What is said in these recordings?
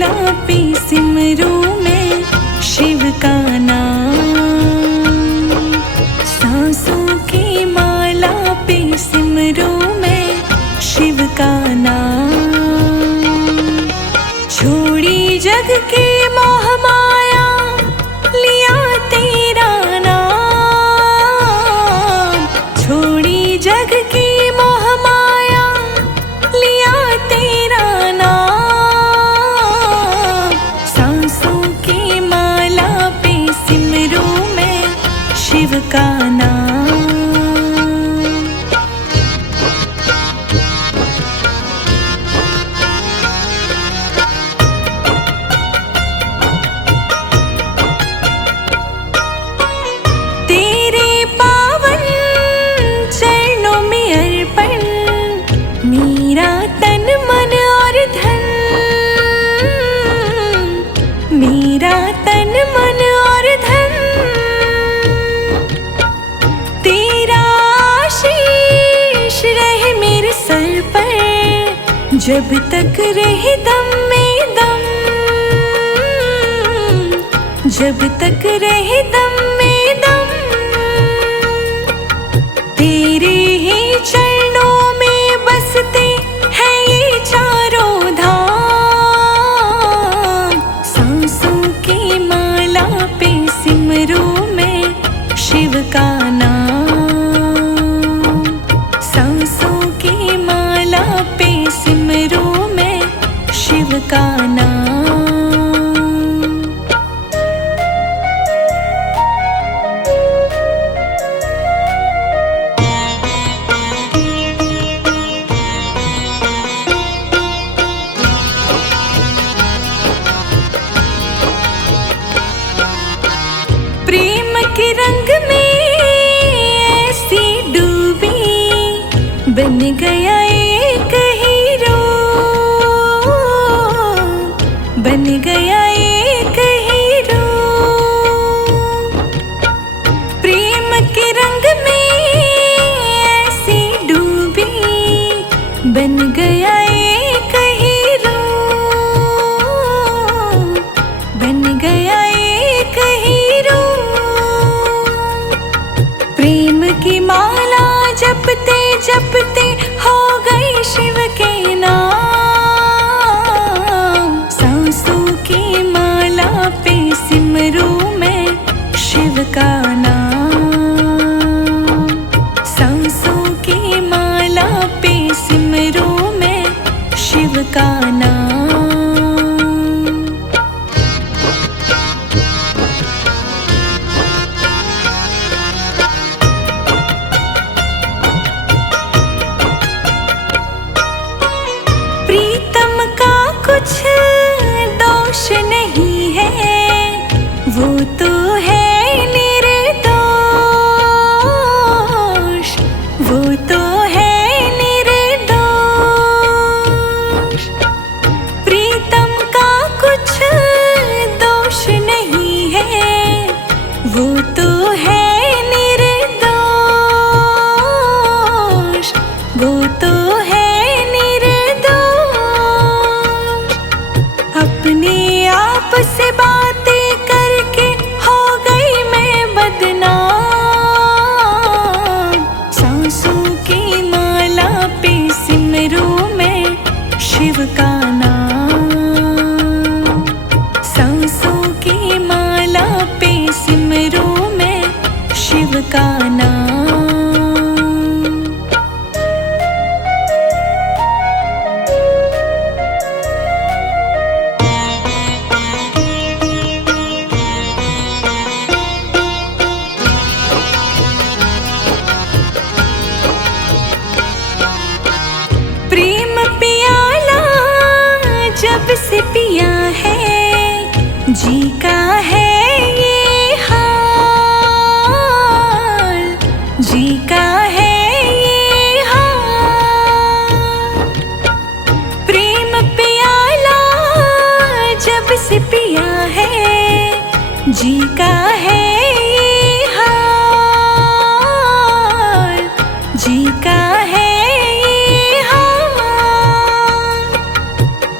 माला पे सिमरूं मैं शिव का नाम। सांसों की माला पे सिमरूं मैं शिव का नाम। छोड़ी जग की मोह माया लिया तेरा नाम। छोड़ी जग की मोह माया लिया तेरा नाम। सांसों की माला पे सिमरूं मैं शिव का नाम। मेरा तन मन और धन, मेरा तन मन और धन तेरा आशीष रहे मेरे सर पर। जब तक रहे दम में दम, जब तक रहे दम में दम तेरे ही चरणों में बसते हैं ये चारों धाम। सांसों की माला पे सिमरूं मैं शिव का नाम। सांसों की माला पे सिमरूं मैं शिव का नाम। प्रेम के रंग में ऐसी डूबी बन गया एक हीरो, बन गया एक हीरो। प्रेम के रंग में ऐसी डूबी बन गया एक हीरो, बन गया एक हीरो। प्रेम की माला जपते जपते हो गई शिव के नाम। सांसों की माला पे सिमरूं मैं शिव का नाम। सांसों की माला पे सिमरूं मैं शिव का नाम। प्रीतम का कुछ दोष नहीं है, वो तो है निर्दोष, वो तो है निर्दोष। प्रीतम का कुछ दोष नहीं है, वो तो है निर्दोष, वो तो है अपने आप से बातें करके हो गई मैं बदनाम। सांसों की माला पे सिमरूं मैं शिव का नाम। सांसों की माला पे सिमरूं मैं शिव का नाम। प्रेम पियाला जब से पिया है, जी का है ये हाल, जी का है ये हाल। प्रेम पियाला जब से पिया है, जी का है ये हाल, जी का है ये हाल।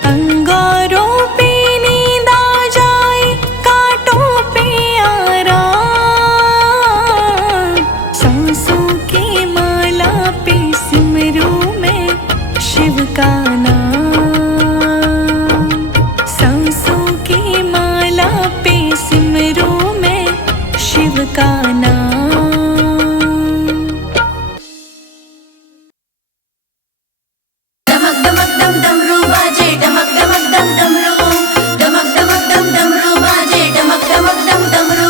अंगारों पे का नाम। सांसों की माला पे सिमरू मैं शिव का नाम। डमक डमक डम डमरू बाजे, डमक डमक डम डमरू, डमक डमक डम डमरू बाजे, डमक डमक डम डमरू।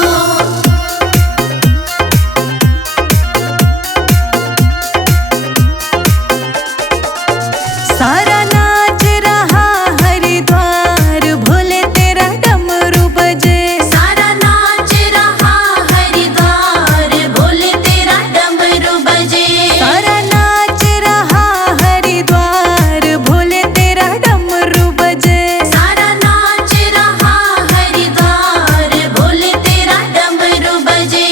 सारा नाच रहा हरिद्वार, भोले तेरा डमरू बजे। सारा नाच रहा हरिद्वार, भोले तेरा डमरू बजे। सारा नाच रहा हरिद्वार, भोले तेरा डमरू बजे। सारा नाच रहा हरिद्वार, भोले तेरा डमरू बजे।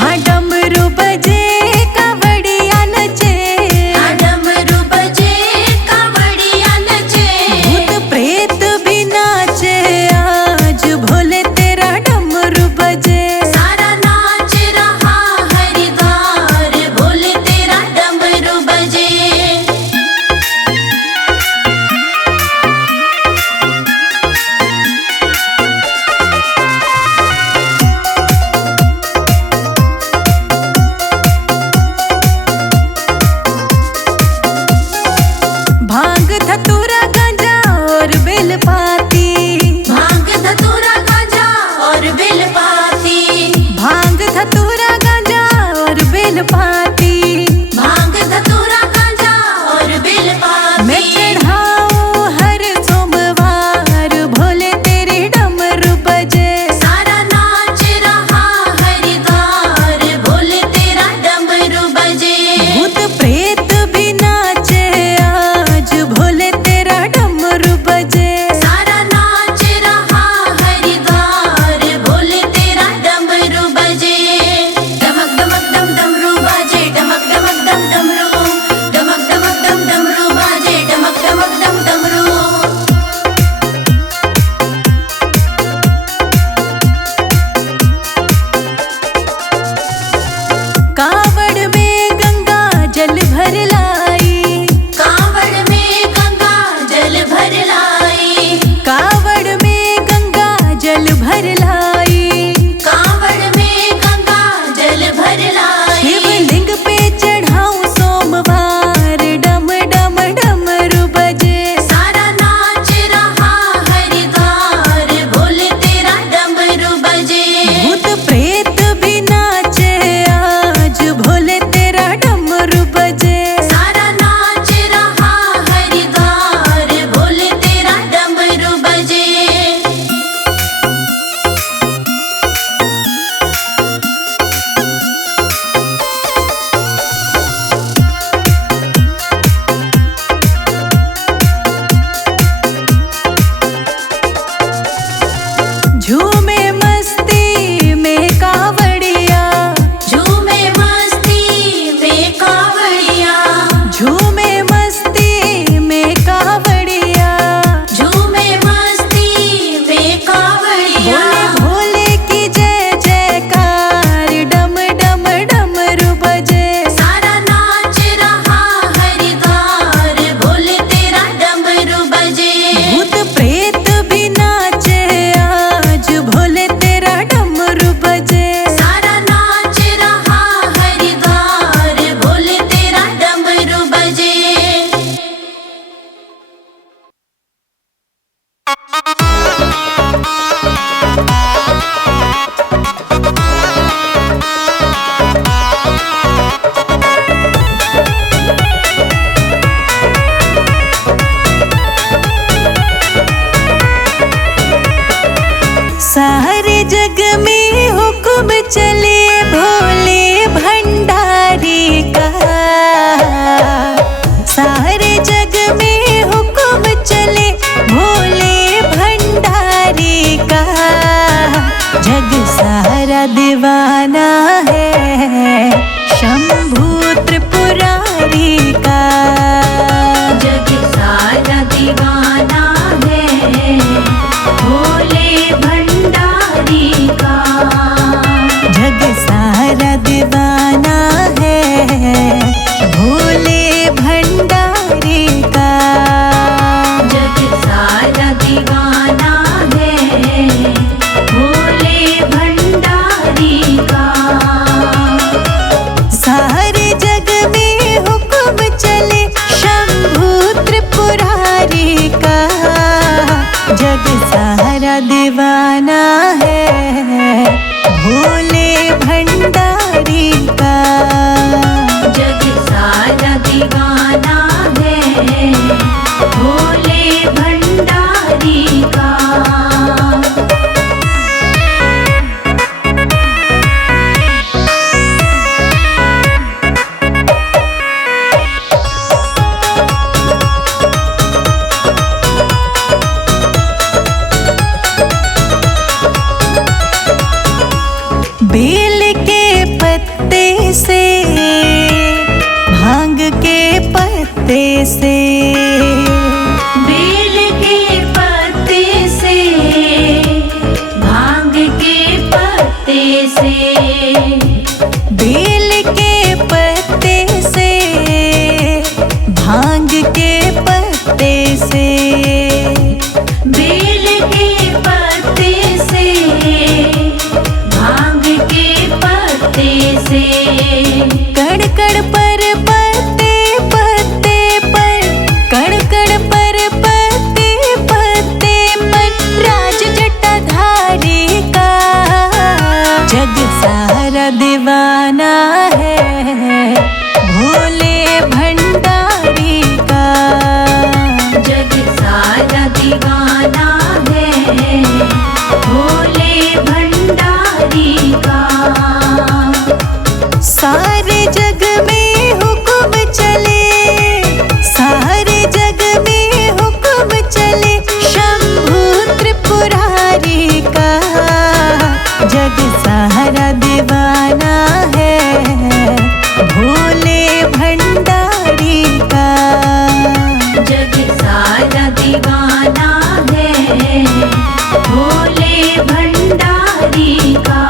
हाँ डमरू बजे कावड़िया नचे, हाँ डमरू बजे कावड़िया नचे। भूत प्रेत भी नाचे आज, भोले तेरा डमरू बजे। सारा नाच रहा हरिद्वार, भोले तेरा डमरू बजे। भांग धतूरा गांजा और बेलपाती, भांग धतूरा गांजा और बेलपाती। भांग धतूरा गांजा और बेलपाती। भांग धतूरा गांजा और बेलपाती। मैं चढ़ाऊं हर सोमवार, भोले तेरे डमरू बजे। सारा नाच रहा हरिद्वार, भोले तेरा डमरू बजे। भूत प्रेत भी नाचे आज, भोले तेरा डमरू बजे। सारा नाच रहा हरिद्वार, भोले तेरा डमरू बजे। डमक डमक डम डमरू बाजे, डमक डमक डम डमरू, डमक डमक डम डमरू बाजे, डमक डमक डम डमरू। कावड़ में गंगा जल भर लाई, कांवड़ में गंगा जल भर लाई। कावड़ में गंगा जल भर लाई। कांवड़ में गंगा जल भर लाई। शिवलिंग पे चढ़ाऊं सोमवार, डम डम डमरू बजे। सारा नाच रहा हरिद्वार, भोले तेरा डमरू बजे। भूत प्रेत भी नाचे आज, भोले तेरा डमरू बजे। सारा नाच रहा हरिद्वार, भोले तेरा डमरू बजे। झूमे मस्ती में कावड़िया, झूमे मस्ती में कावड़िया। झूमे मस्ती में कावड़िया। झूमे मस्ती में कावड़िया। भोले भोले की जय जयकार, डम डम डमरू बजे। सारा नाच रहा हरिद्वार, भोले तेरा डमरू बजे। भूत प्रेत भी नाचे आज, भोले तेरा डमरू बजे। सारा नाच रहा हरिद्वार, भोले तेरा डमरू बजे। सारे जग में हुक्म चले भोले भंडारी का। सारे जग में हुक्म चले भोले भंडारी का। जग सारा दीवाना है शंभू त्रिपुरारी का। जग सारा दीवाना है भोले भंडारी का। जग से, बेल के पत्ते से, भांग के पत्ते से, कण कण पर पत्ते पत्ते पर, कण कण पर पत्ते पत्ते पर, राज जटाधारी का जग सारा दीवाना है, भोले भंडारी का जग सारा दीवाना है, भोले भंडारी का। सारे जग में हुक्म चले, सारे जग में हुक्म चले, शंभु त्रिपुरारी का जग सारा दीवाना है, भोले भंडारी का जग सारा दीवाना है, भोले भंडारी का।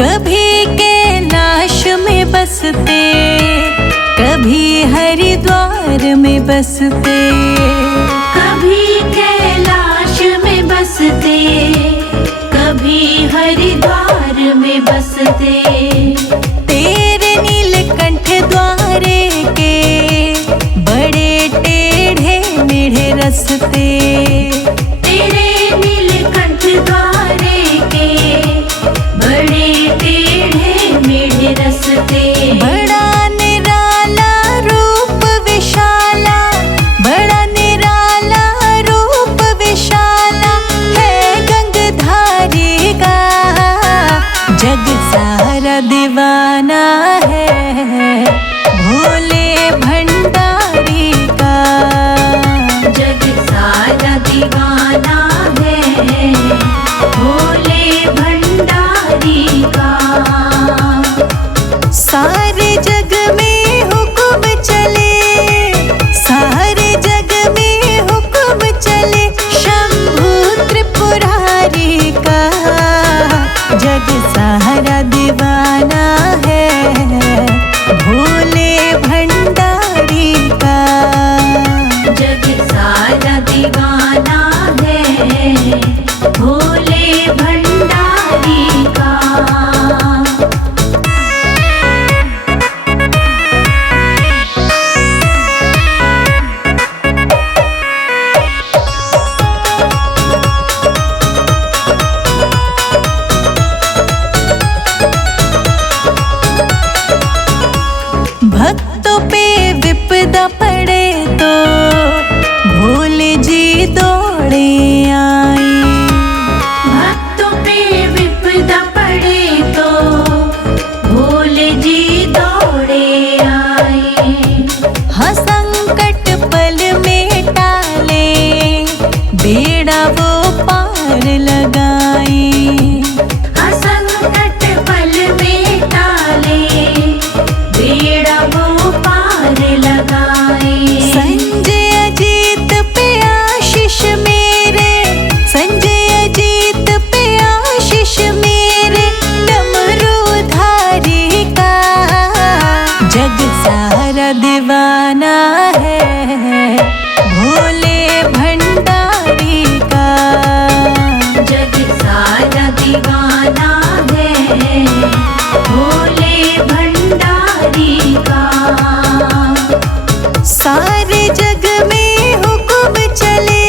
कभी कैलाश में बसते, कभी हरिद्वार में बसते, कभी कैलाश में बसते, कभी हरिद्वार में बसते, तेरे नीलकंठ द्वारे के बड़े टेढ़े मेढ़े रस्ते, तेरे नीलकंठ द्वारे के बड़े टेढ़े मेढ़े रस्ते, बड़ा निराला रूप विशाला, बड़ा निराला रूप विशाला है गंगधारी का जग सारा दीवाना है, भोले भंडारी का जग सारा दीवाना है, भोले भंडारी का। सारे जग में हुक्म चले, सारे जग में हुक्म चले, शंभु त्रिपुरारी का जग सारा दीवाना है, भोले भंडारी का जग सारा दीवाना है, भोले भंडारी का। भक्तों पे विपदा पड़े तो भोले जी दौड़े आई, भक्तों पे विपदा पड़े तो भोले जी दौड़े आए, हाँ संकट पल में टाले, बेड़ा वो पार लगाई, असंकट पल में टाले, बेड़ा वो पार लगाए। संजय अजीत पे आशीष मेरे, संजय अजीत पे आशीष मेरे, डमरूधारी का जग सारा दीवाना है, भोले भंडारी का जग सारा दीवाना है, भोले भंडारी का। सारे जग में हुक्म चले,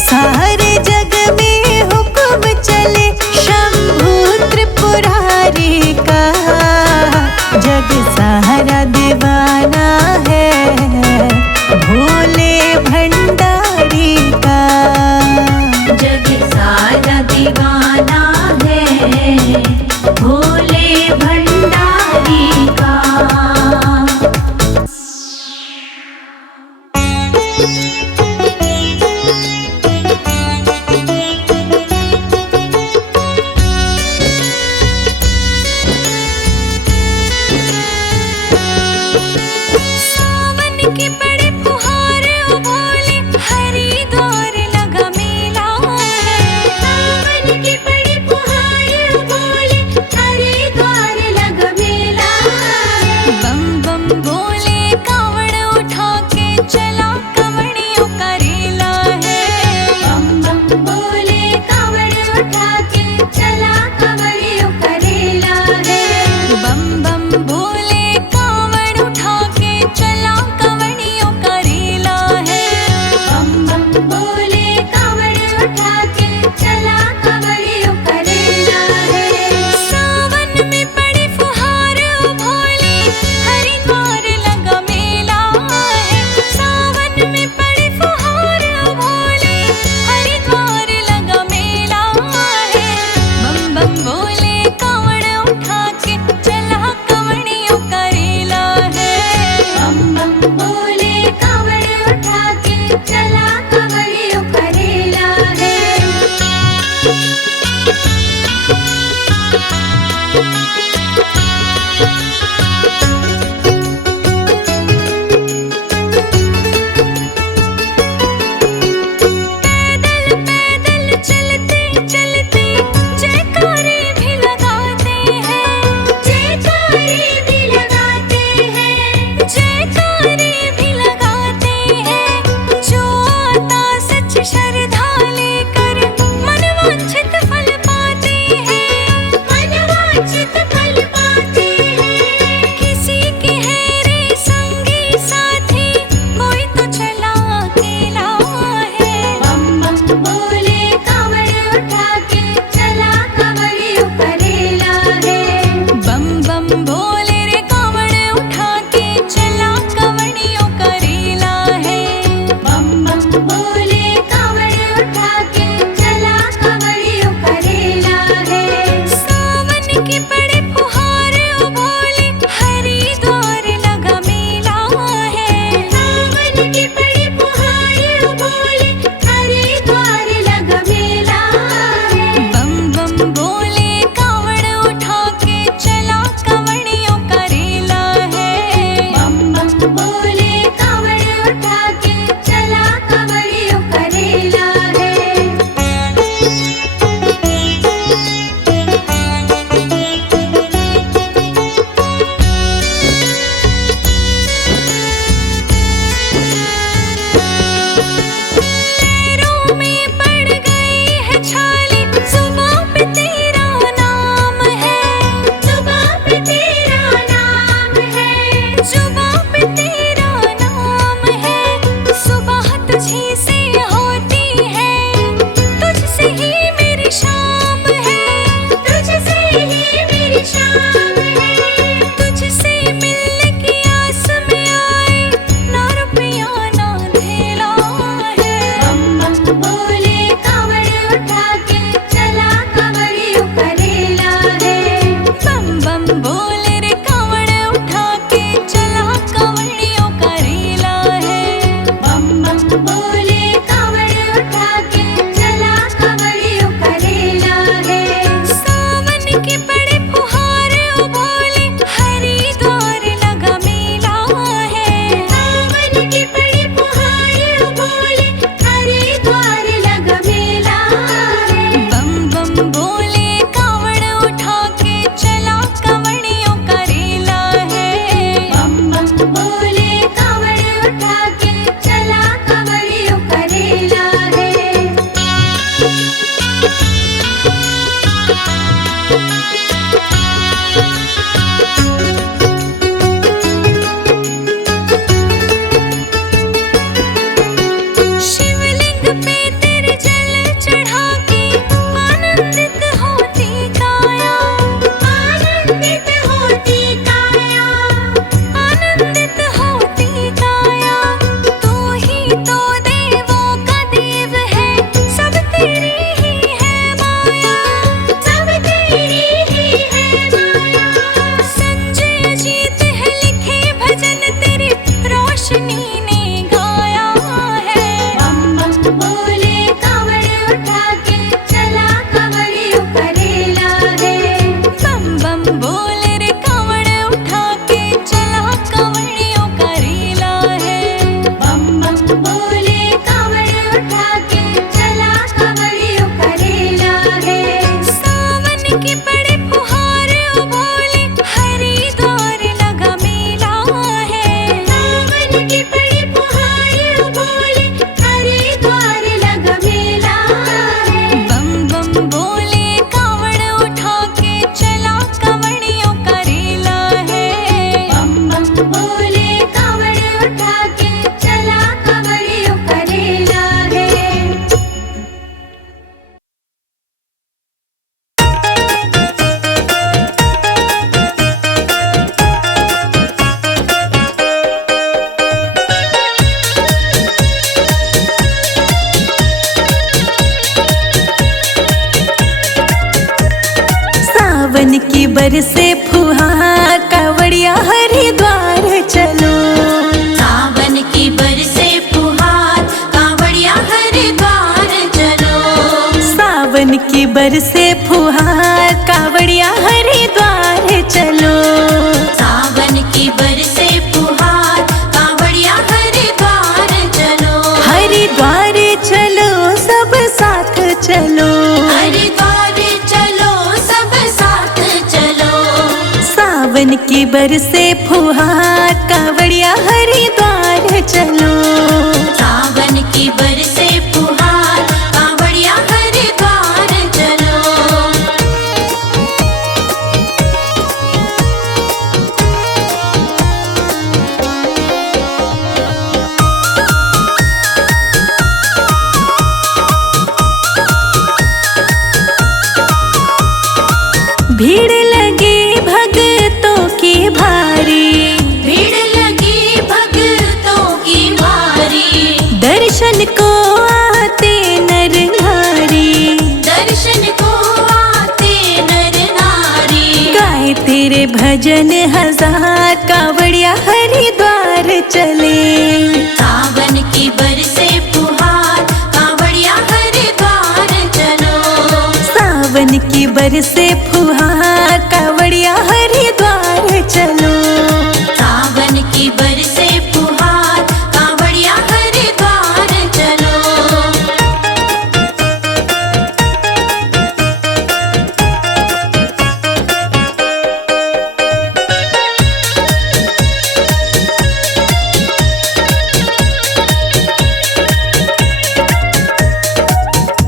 सारे जग में हुक्म चले, शंभु त्रिपुरारी का जग सारा दीवाना है, की पड़े फुहार ओ भोले, हरिद्वार लगा मेला है। सावन की पड़ी फुहार ओ भोले, हरिद्वार लगा मेला है। बम बम बोले कावड़ उठा के चला कवड़ियों का रेला है। बम बम बोले कावड़ उठा के चला कवड़ियों का रेला है। बम बम बोले कावड़ उठा के चला कवड़ियों बरसे फुहार कावड़िया हरिद्वार चलो। सावन की बरसे फुहार कांवड़िया हरिद्वार चलो। सावन की बरसे फुहार कावड़िया हरिद्वार चलो। सावन की बरसे फुहार कांवड़िया हरिद्वार चलो। हरिद्वार चलो सब साथ चलो। हरिद्वार चलो सब साथ चलो। सावन की बरसे फुहार कावड़िया हरिद्वार चलो। सावन की बरसे फुहार कांवड़िया हरिद्वार चलो। भीड़ लगी भक्तों की भारी। भीड़ लगी भक्तों की भारी। दर्शन को आते नर नारी। दर्शन को आते नर नारी। गाए तेरे भजन हजार कावड़िया हरिद्वार चले। सावन की बरसे फुहार कांवड़िया हरिद्वार चलो। सावन की बरसे फुहार कावड़िया हरिद्वार चलो। सावन की बरसे फुहार कांवड़िया हरिद्वार चलो।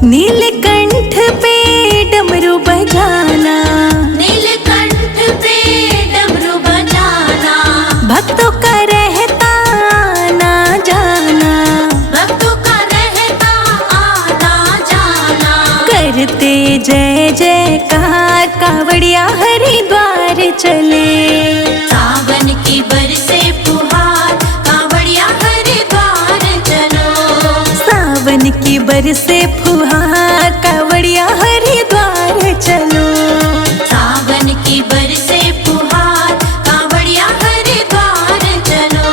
नीलकंठ पे डमरू बजाना। नीलकंठ पे डमरू बजाना। भक्तों का रहता आना जाना। भक्तों का रहता आना जाना। करते जय जयकार कावड़िया हरिद्वार चले। सावन की बरसे फुहार कांवड़िया हरिद्वार चलो। सावन की बरसे फुहार कावड़िया हरिद्वार चलो। सावन की बरसे फुहार कांवड़िया हरिद्वार चलो।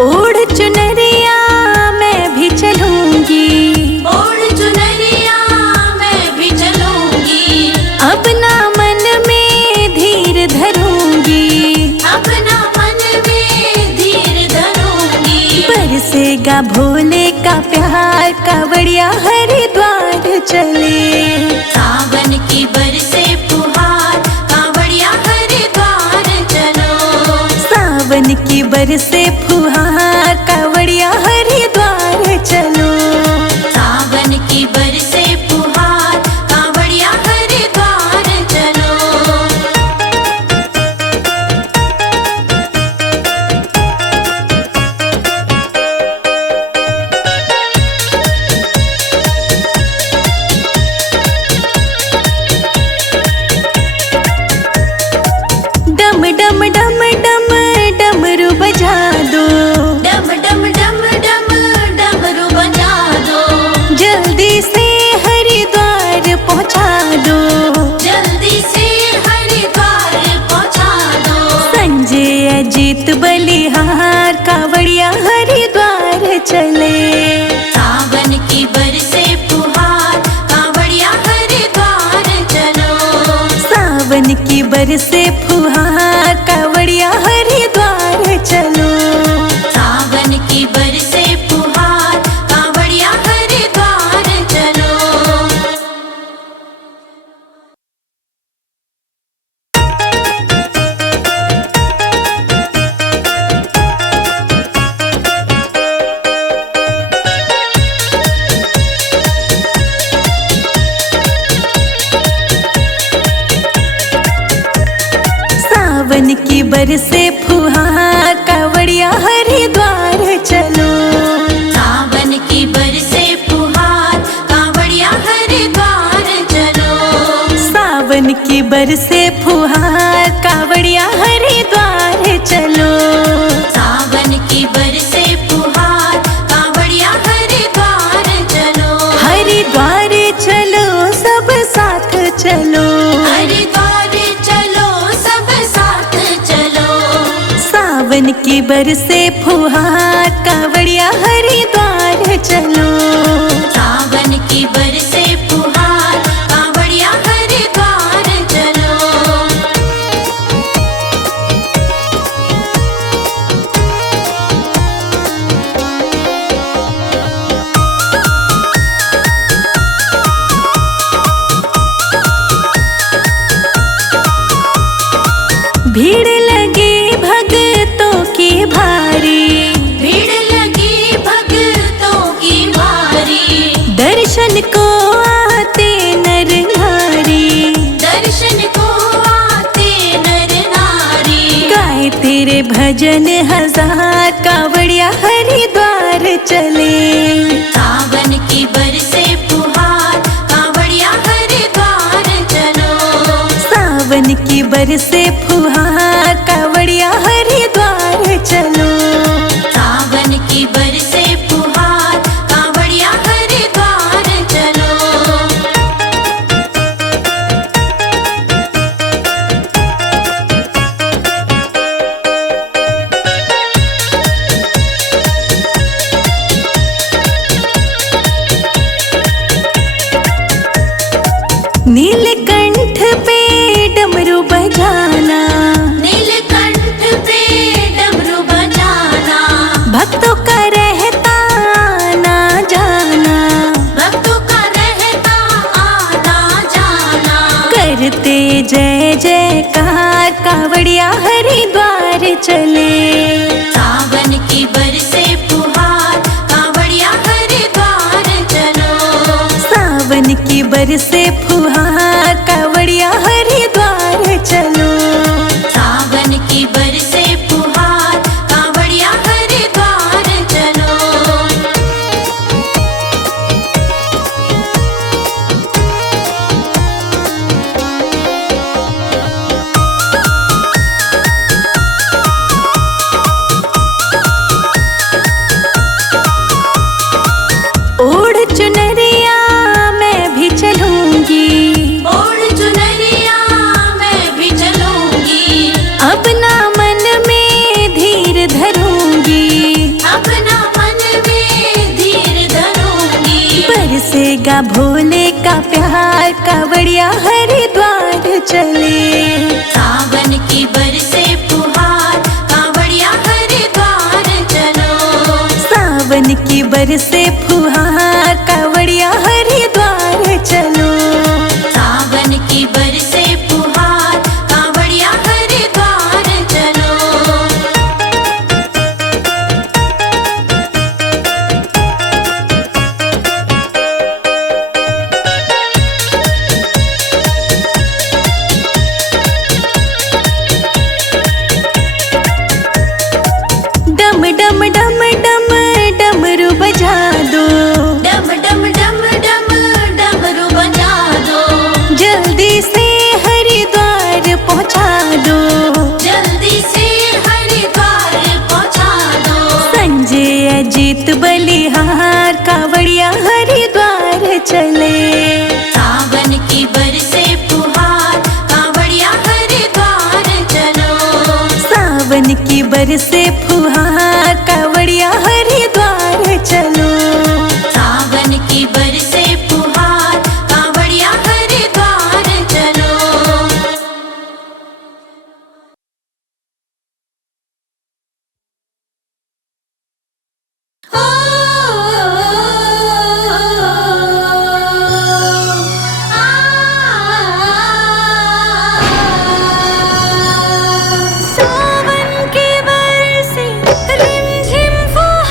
ओढ़ चुनरिया मैं भी चलूंगी। ओढ़ चुनरिया मैं भी चलूंगी। अपना मन में धीर धरूंगी। अपना मन में धीर धरूंगी। बरसेगा भोले का प्यार कावड़िया हरिद्वार चले। सावन की बरसे फुहार कांवड़िया हरिद्वार चलो। सावन की बरसे फुहार कावड़िया हरिद्वार चलो। सावन की बरसे फुहार कांवड़िया हरिद्वार चलो। डम डम डम डम डमरू बजा दो। डम डम डम डम डमरू बजा दो। जल्दी से हरिद्वार पहुंचा दो। जल्दी से हरिद्वार पहुंचा दो। संजय अजीत बलिहार कावड़िया हरिद्वार चले। सावन की बरसे फुहार कांवड़िया हरिद्वार चलो। सावन की बरसे फुहार कावड़िया हरिद्वार चलो। सावन की बरसे फुहार कांवड़िया हरिद्वार चलो। बरसे फुहार कावड़िया हरिद्वार चलो। सावन की बरसे फुहार कांवड़िया हरिद्वार चलो। हरिद्वार चलो सब साथ चलो। हरिद्वार चलो सब साथ चलो। सावन की बरसे फुहार कावड़िया हरिद्वार चलो। सावन की बरसे फुहार कांवड़िया हरिद्वार चलो। भीड़ लगी भक्तों की भारी। भीड़ लगी भक्तों की भारी। दर्शन को आते नर नारी। दर्शन को आते नर नारी। गाए तेरे भजन हजार कावड़िया हरिद्वार चले। सावन की बरसे फुहार कांवड़िया हरिद्वार चलो। सावन की बरसे फुहार कावड़िया हरिद्वार चलो। सावन की बरसे फुहार कांवड़िया हरिद्वार चलो। नीलकंठ पे डमरू बजाना। नीलकंठ पे डमरू बजाना। भक्तों का रहता आना जाना। भक्तों का रहता आना जाना। करते जय जयकार कावड़िया हरिद्वार चले। सावन की बरसे फुहार कांवड़िया हरिद्वार चलो। सावन की बरसे फुहार कावड़िया हरिद्वार चलो। सावन की बरसे फुहार कांवड़िया हरिद्वार चलो। ओढ़ चुनरिया मैं भी चलूंगी। ओढ़ चुनरिया मैं भी चलूंगी। अपना मन में धीर धरूंगी। अपना मन में धीर धरूंगी। बरसेगा भोले का प्यार कावड़िया हरिद्वार चले। सावन की बरसे फुहार कांवड़िया हरिद्वार चलो। सावन की बरसे फुहार कावड़िया हरिद्वार चलो। सावन की बरसे फुहार कांवड़िया हरिद्वार चलो। डम डम डम डम डमरू बजा दो। डम डम डम डम डमरू बजा दो। जल्दी से हरिद्वार पहुंचा दो। जल्दी से हरिद्वार पहुंचा दो। संजय अजीत बलिहार कावड़िया हरिद्वार चले। सावन की बरसे फुहार कांवड़िया हरिद्वार चलो। सावन की बरसे फुहार कावड़िया हरिद्वार चलो। सावन की बरसे फुहार कांवड़िया हरिद्वार चलो। सावन की बरसे रिमझिम फुहार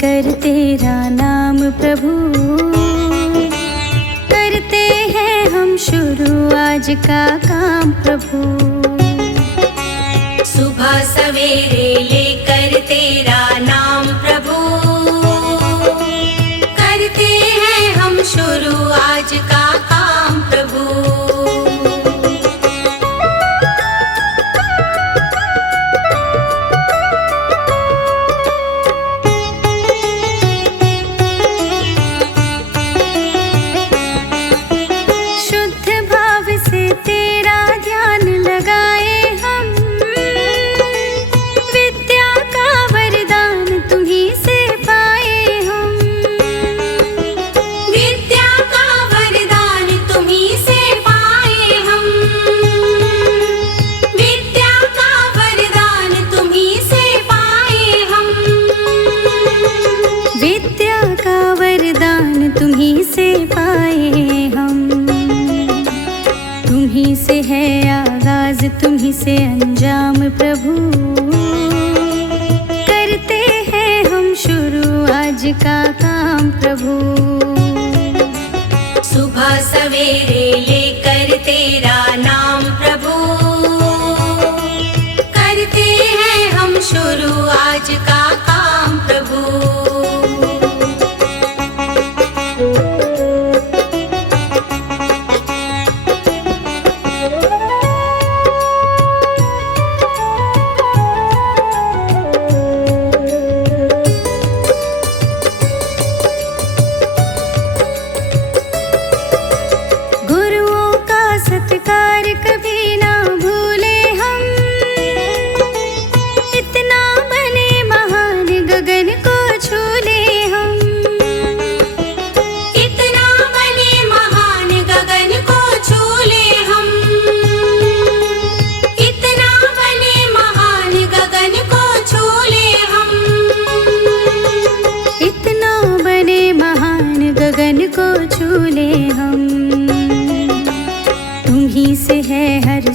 कर तेरा नाम प्रभु, करते हैं हम शुरू आज का काम प्रभु। सुबह सवेरे लेकर तेरा नाम प्रभु, करते हैं हम शुरू आज का काम प्रभु। तुम्हीं से अंजाम प्रभु, करते हैं हम शुरू आज का काम प्रभु। सुबह सवेरे लेकर तेरा नाम प्रभु, करते हैं हम शुरू आज का काम प्रभु।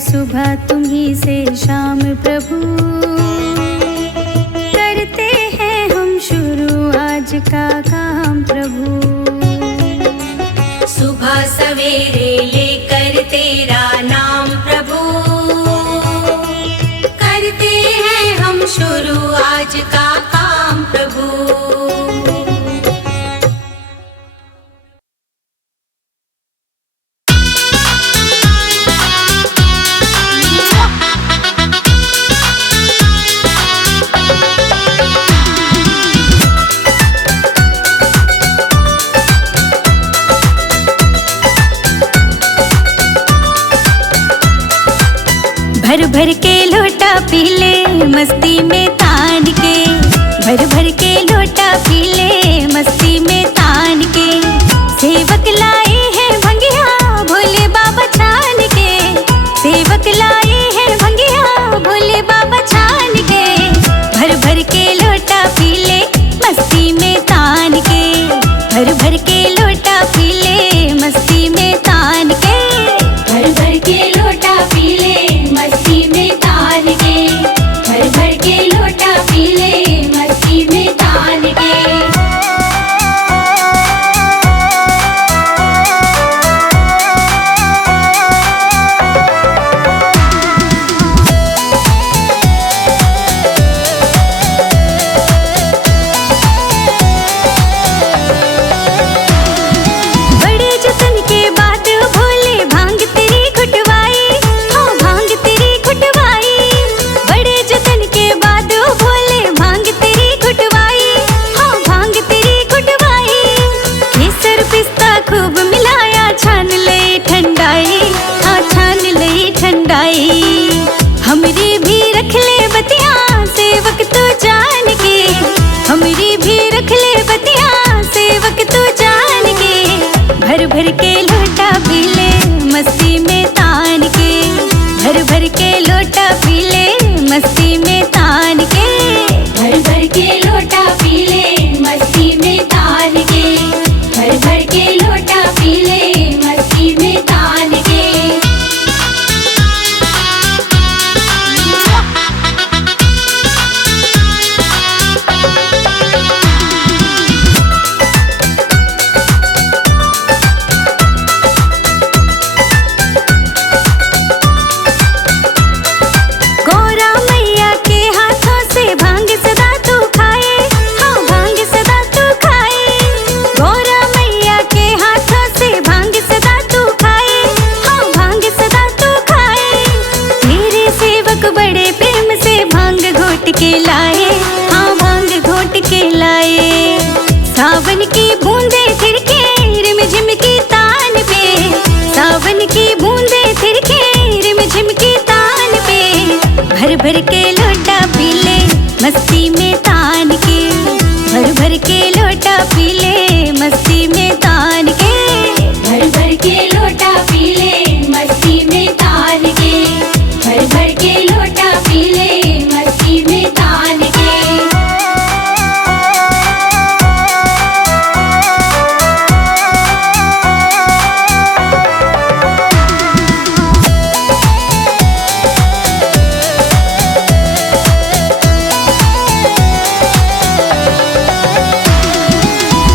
सुबह तुम्हीं से शाम प्रभु, करते हैं हम शुरू आज का काम प्रभु। सुबह सवेरे लेकर तेरा नाम प्रभु, करते हैं हम शुरू आज का काम प्रभु। भर भर के लोटा पी ले मस्ती में तान के, भर भर के लोटा पी ले मस्ती में तान के। सेवक लाए हैं भंगिया भोले बाबा छान के, सेवक लाए हैं भंगिया भोले बाबा छान के। भर भर के लोटा पी ले मस्ती में तान के, भर भर के लोटा पी ले मस्ती में तान के। भर भर के लोटा पी ले मस्ती में तान के, भर भर के लोटा पी ले मस्ती में तान के। हमरी भी रख ले बतिया सेवक तू जान के, हमरी भी रख ले बतिया सेवक तू जान के। भर भर के लोटा पी ले मस्ती में तान के, भर भर के लोटा पी ले मस्ती में तान के। भर भर के लोटा पी ले मस्ती में तान के, भर भर के लोटा पी ले मस्ती में तान के। पी ले मस्ती में तान के। भर भर के लोटा पी ले मस्ती में तान के। भर भर के लोटा पी ले मस्ती में तान के।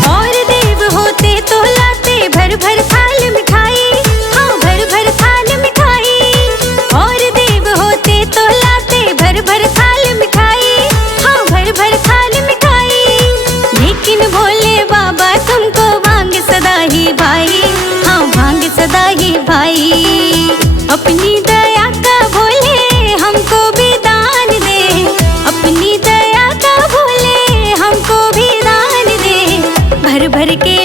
और देव होते तो लाते भर भर थाल मिठाई, हाँ भर भर थाल मिठाई। और देव होते तो लाते भर भर थाल मिठाई, हाँ भर भर थाल मिठाई। लेकिन भोले बाबा तुमको भांग सदा ही भाई, हाँ भांग सदा ही भाई। अपनी दया का भोले हमको भी दान दे, अपनी दया का भोले हमको भी दान दे। भर भर के